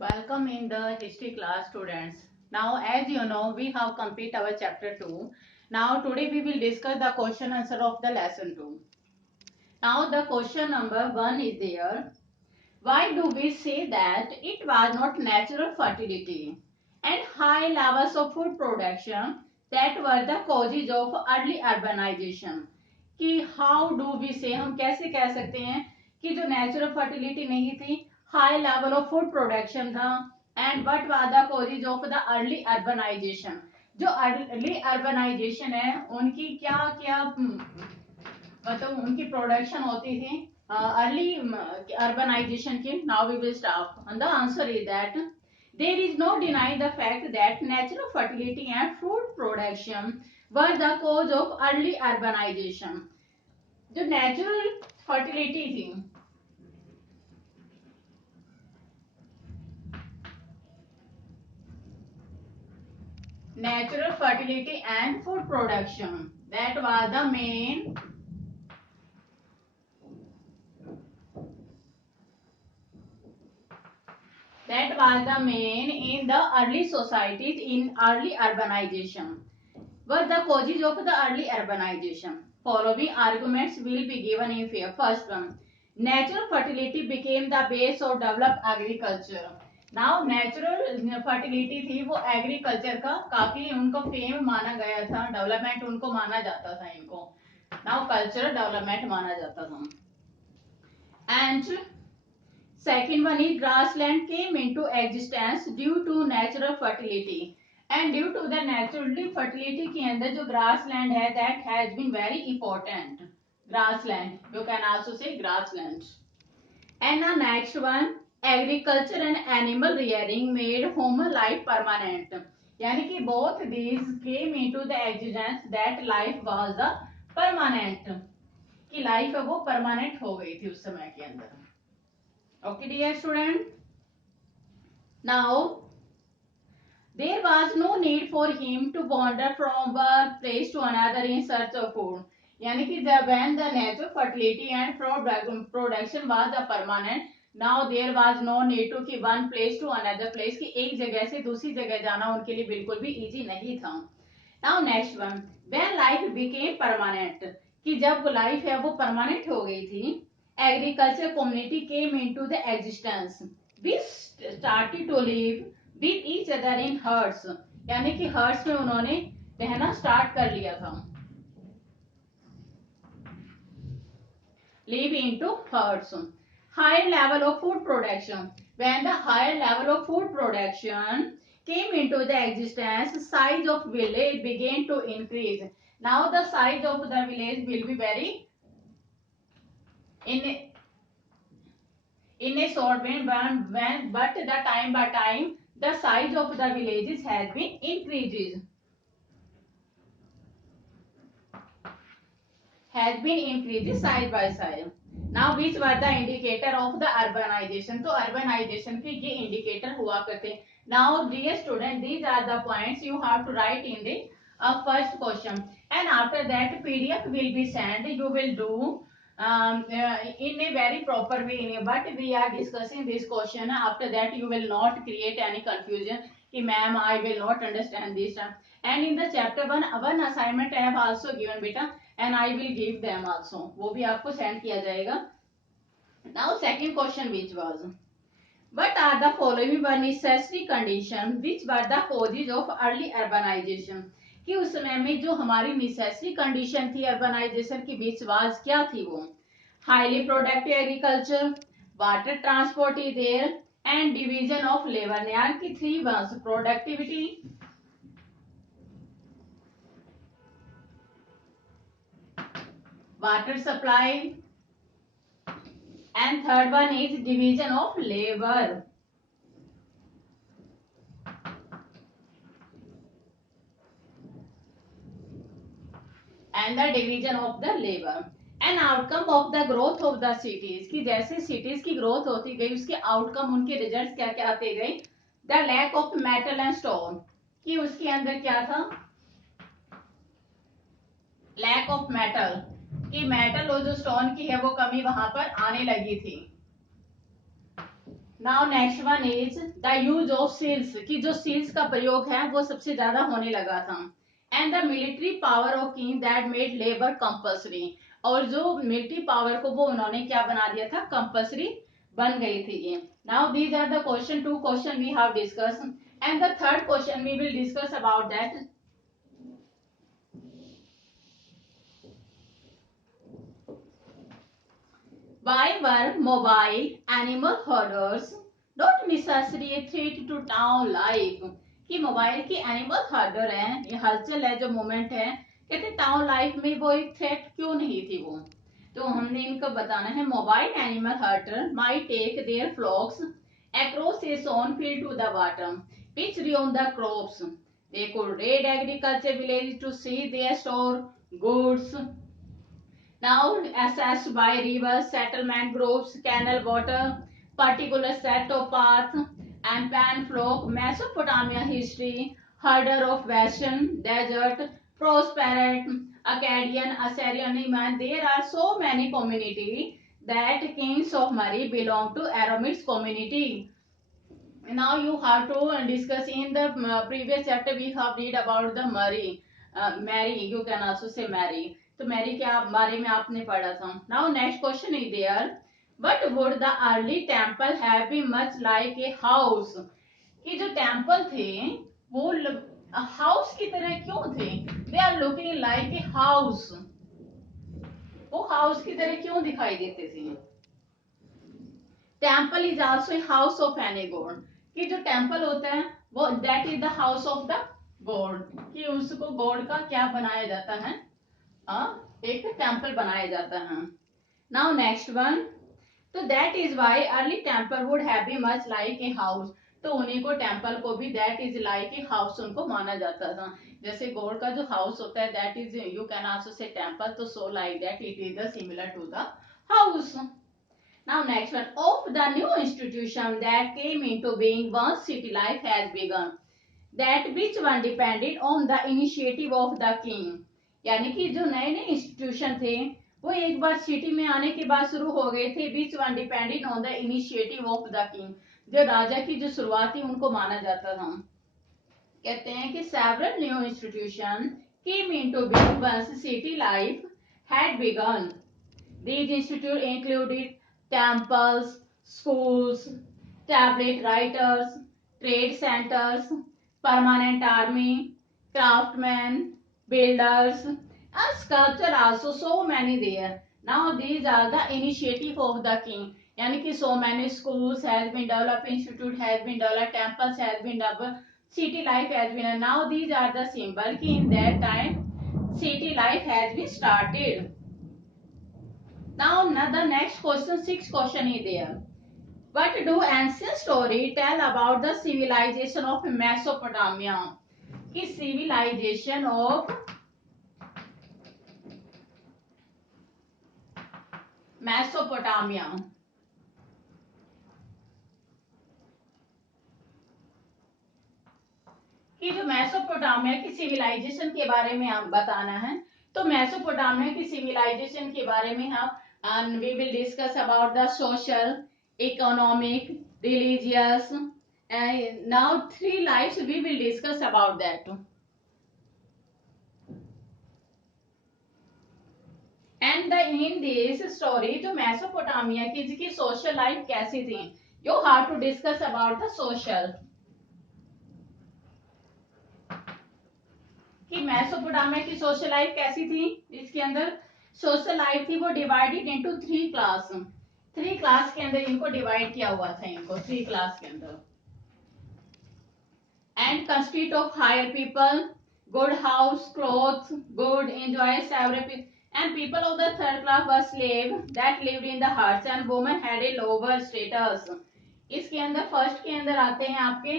Welcome in the history class, students. Now, as you know, we have completed our chapter 2. Now, today we will discuss the question answer of the lesson 2. Now, the question number 1 is there. Why do we say that it was not natural fertility and high levels of food production that were the causes of early urbanization? कि how do we say, हम कैसे कह सकते हैं कि जो natural fertility नहीं थी, high level of food production था, and what was the causes of the early urbanization? जो अर्ली अर्बनाइजेशन है उनकी क्या क्या मतलब उनकी प्रोडक्शन होती थी अर्ली urbanization की. Now we will start, and the answer is that there is no denying the fact that natural fertility and food production were the cause of early urbanization. जो नेचुरल फर्टिलिटी थी, natural fertility and food production, that was the main in the early societies in early urbanization, were the causes of the early urbanization. Following arguments will be given in fear. First one, natural fertility became the base of developed agriculture. Now natural fertility थी वो agriculture का काफी उनको fame माना गया था, development उनको माना जाता था, इनको नाउ कल्चरल डेवलपमेंट माना जाता था. And second one is grassland came into existence due to natural fertility. And due to the naturally fertility के अंदर जो grassland है, that has been very important. Grassland, you can also say grassland. And the next one, agriculture and animal rearing made human life permanent. यानी कि both these came into the existence that life was a permanent, कि life है वो permanent हो गई थी उस समय के अंदर. Okay, dear student. Now, there was no need for him to wander from one place to another in search of food. यानी कि when the natural fertility and production was a permanent, now there was no need to कि one place to another place, कि एक जगह से दूसरी जगह जाना उनके लिए बिल्कुल भी easy नहीं था. Now next one, when life became permanent, कि जब life है वो permanent हो गई थी, agriculture community came into the existence. We started to live with each other in herds. यानी कि herds में उन्होंने रहना स्टार्ट कर लिया था. Live into herds. Higher level of food production. When the higher level of food production came into the existence, size of village began to increase. Now the size of the village will be very in a short when but the time by time the size of the villages has been increases. Has been increased side by side. Now which was the indicator of the urbanization? तो urbanization के ये indicator हुआ करते. Now dear student, these are the points you have to write in the first question, and after that PDF will be sent. You will do in a very proper way, but we are discussing this question. After that you will not create any confusion कि ma'am I will not understand this. And in the chapter 1 assignment I have also given beta, and I will give them also, वो भी आपको send किया जाएगा. Now second question which was, what are the following were necessary condition which were the causes of early urbanization? कि उस समय में जो हमारी necessary condition थी urbanization की बीच was क्या थी वो? Highly productive agriculture, water transport is there, and division of labor. यानी कि 3 was productivity, water supply, and third one is division of labor. And the division of the labor. An outcome of the growth of the cities, कि जैसे cities की growth होती गई उसके outcome उनके results क्या क्या आते गए. The lack of metal and stone, कि उसके अंदर क्या था, lack of metal, कि metal और जो stone की है वो कमी वहां पर आने लगी थी. Now next one is the use of seals, कि जो सील्स का प्रयोग है वो सबसे ज्यादा होने लगा था। And the military power of king that made labour compulsory, और जो मिलिट्री पावर को वो उन्होंने क्या बना दिया था, कंपल्सरी बन गई थी ये। Now these are the question, two question we have discuss, and the third question we will discuss about that. Why were mobile animal herders not necessarily a threat to town life? कि mobile की animal हर्डर है, ये हलचल है जो moment है, कहते town life में वो एक थ्रेट क्यों नहीं थी वो। तो हमने इनको बताना है, mobile animal herder might take their flocks across a sown field to the bottom which ruined the crops. They could raid agriculture villages to see their store goods now assessed by rivers, settlement groups, canal water, particular set of path, and pan flock, Mesopotamia history, herder of Western desert, prosperous, Akkadian, Assyrian, man. There are so many communities that kings of Mari belong to Aramaic community. Now you have to discuss in the previous chapter we have read about the Mary, you can also say Mary. तो Mary के बारे में आपने पढ़ा था। Now next question is there, but would the early temple have been much like a house, कि जो temple थे वो हाउस की तरह क्यों थे, they are looking like a house, वो हाउस की तरह क्यों दिखाई देते थे। Temple is also a house of any god, कि जो टेम्पल होता है वो that is the house of the god, कि उसको गॉड का क्या बनाया जाता है, एक टेम्पल बनाया जाता है। नाउ नेक्स्ट वन, तो that is why early temple would have been much like a house, तो उन्हीं को टेम्पल को भी that is like a house उनको माना जाता था। जैसे गॉड का जो हाउस होता है that is you can also say temple, तो so like that it is the similar to the house. Now next one, of the new institution that came into being once city life has begun, that which one depended on the initiative of the king, यानी कि जो नए नए institution थे वो एक बार city में आने के बाद शुरू हो गए थे, which one depended on the initiative of the king, जो राजा की जो शुरुआत थी उनको माना जाता था। कहते हैं कि several new institution came into being once city life had begun. These institutes included temples, schools, tablet writers, trade centers, permanent army, craftsmen, builders, and sculpture also, so many there. Now these are the initiative of the king, यानी कि so many schools has been developed, institute has been developed, temples has been developed, city life has been, now these are the symbol कि in that time city life has been started. Now the next question, sixth question is there. What do ancient story tell about the civilization of Mesopotamia? कि civilization of Mesopotamia, कि जो Mesopotamia की civilisation के बारे में हम बताना है। तो मेसोपोटामिया की सिविलाइजेशन के बारे में हम we will discuss about the social, economic, religious, now three lifes we will discuss about that. And the in this story जो मेसोपोटामिया की सोशल लाइफ कैसी थी, you have to discuss about the social, कि Mesopotamia की social life कैसी थी। इसके अंदर सोशल लाइफ थी वो divided into three class, three class के अंदर इनको डिवाइड किया हुआ था, इनको थ्री क्लास के अंदर। And constitute of higher people, good house, clothes, good enjoys everything, and people of the third class were slave that lived in the huts and women had a lower status. इसके अंदर first के अंदर आते हैं आपके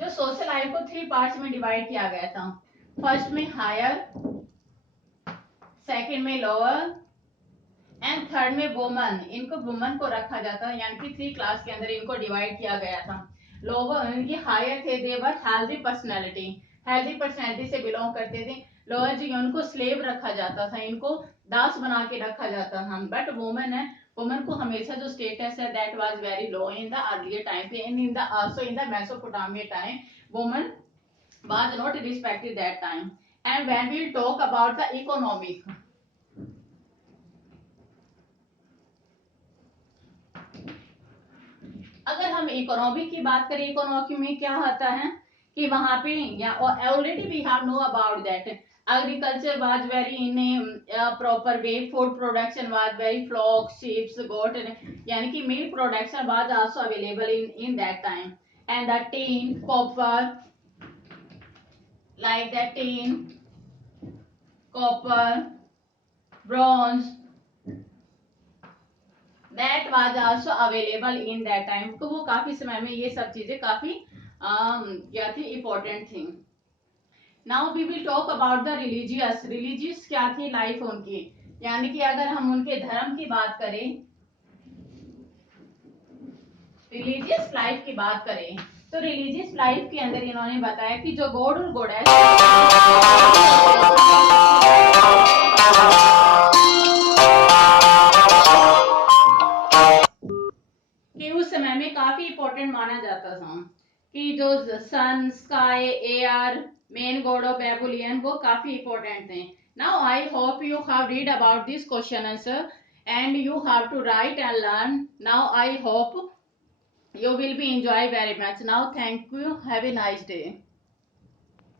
जो social life को three parts में डिवाइड किया गया था। फर्स्ट में हायर, सेकंड में लोअर, एंड थर्ड में वुमन। इनको वुमन को रखा जाता है, यानी कि थ्री क्लास के अंदर इनको डिवाइड किया गया था। लोअर ये हायर थे, देवर हेल्दी पर्सनैलिटी, हेल्दी पर्सनैलिटी से बिलोंग करते थे। लोअर जी उनको स्लेव रखा जाता था, इनको दास बना के रखा जाता था। बट वुमेन है वुमन को हमेशा जो स्टेटस है that was very low in the earlier time पे, in the also in the Mesopotamia time woman was not respected that time. And when we talk about the economic, अगर हम economy की बात करें, इकोनॉमी में क्या आता है कि वहां पे या already we have know about that agriculture was very in a proper way, food production was very flock sheeps goat, यानी कि milk production was also available in that time. And the tin copper, like the tin, copper, bronze, that was also available in that time. तो वो काफी समय में ये सब चीजें काफी क्या थी, इम्पोर्टेंट थी. Now we will talk about the religious. Religious क्या थी लाइफ उनकी, यानी कि अगर हम उनके धर्म की बात करें, रिलीजियस लाइफ की बात करें, तो रिलीजियस लाइफ के अंदर इन्होंने बताया कि जो गॉड और गॉडेस कि उस समय में काफी इंपॉर्टेंट माना जाता था कि जो sun, sky, air, main god of Babylonian, वो काफी इंपॉर्टेंट थे. Now I hope you have read about this question answer and you have to write and learn. Now I hope you will be enjoy very much. Now thank you, have a nice day.